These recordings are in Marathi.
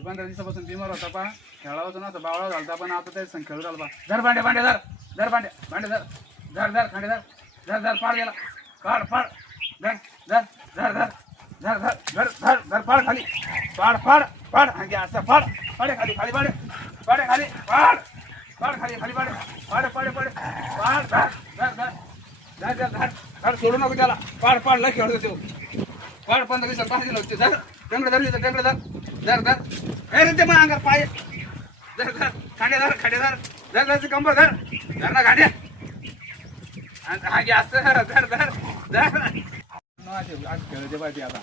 15 दिवसापासून बिमार होता पा खेळावा नव्हता बावळा झालता पण आता ते खेळू झाला पा धर भांडे भांडे धर धर भांडे भांडे धर धर धर खांडे धर धर धर पाड गेला पाड पाड धर धर धर धर धर धर धर धर धर पाड खाली पाड पाड पाड आणखी असं पाड पाडे खाली खाली पाडे पाडे खाली पाड पाड खाली खाली पाडे पाडे पाडे पाडे पाड धर धर धर धर धर धर धर सोडू नको त्याला पाड पाड लय खेळतो तो पाड 15 दिवसात पाच दिलं होते धर टंगडे धर टंगडे धर धर धर हे रे ते मग अंगार पाय धर धर खांडे धर धर धर कंबर धर धर ना खांडे आज धर धर धर धर आज खेळते पाहिजे आता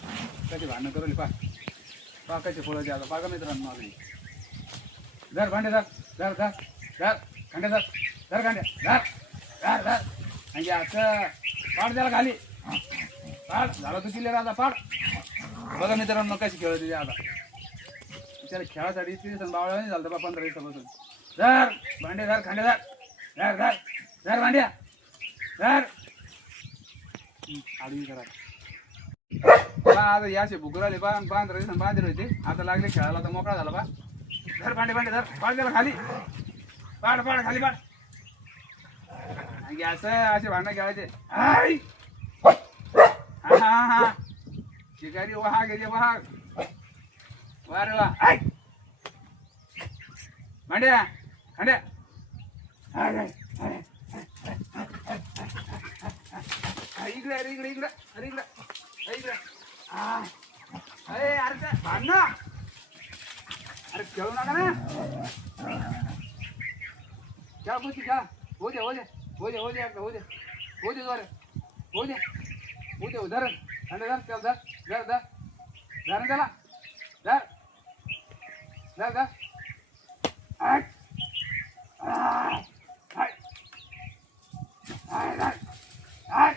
कशी भांडणं करून पा कशी फोडायचे आता पाका मित्रांनो माझं धर भांडे धर धर धर धर खांडे धर धर खांडे धर धर धर म्हणजे असं पाड त्याला खाली पाड झाला तू किल्ले आता पाड बघा मित्रांनो कशी खेळते आता त्याला खेळासाठी बावळा नाही झालं बा 15 दिवसापासून धर भांडे धर खांडे धर धर धर धर भांड्या धर आडवी करा आता याचे भुकर आले बा 15 दिवसांनी बांधले होते आता लागले खेळायला तर मोकळा झाला बा धर भांडे भांडे धर पाड त्याला खाली पाड पाड खाली पाड असं असे भांडणं खेळायचे हाय हा हा हा शिकारी वाघ आहे वाघ वारे वा भांड्या खांड्या इकडे अरे इकडे इकडे अरे इकडे इकडे अरे अरे भांडणं अरे खेळू नका ना खेळा पुढची खेळा हो दे हो दे हो दे हो दे हो दे हो दे जोरे हो दे हो दे धर धर धर धर धर धर धर त्याला धर धर धर हाय हाय हाय हाय हाय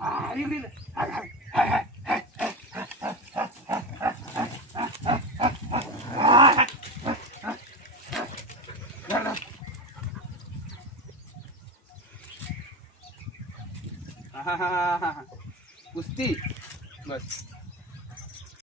हाय इकडे हाय हाय हाय कुस्ती बस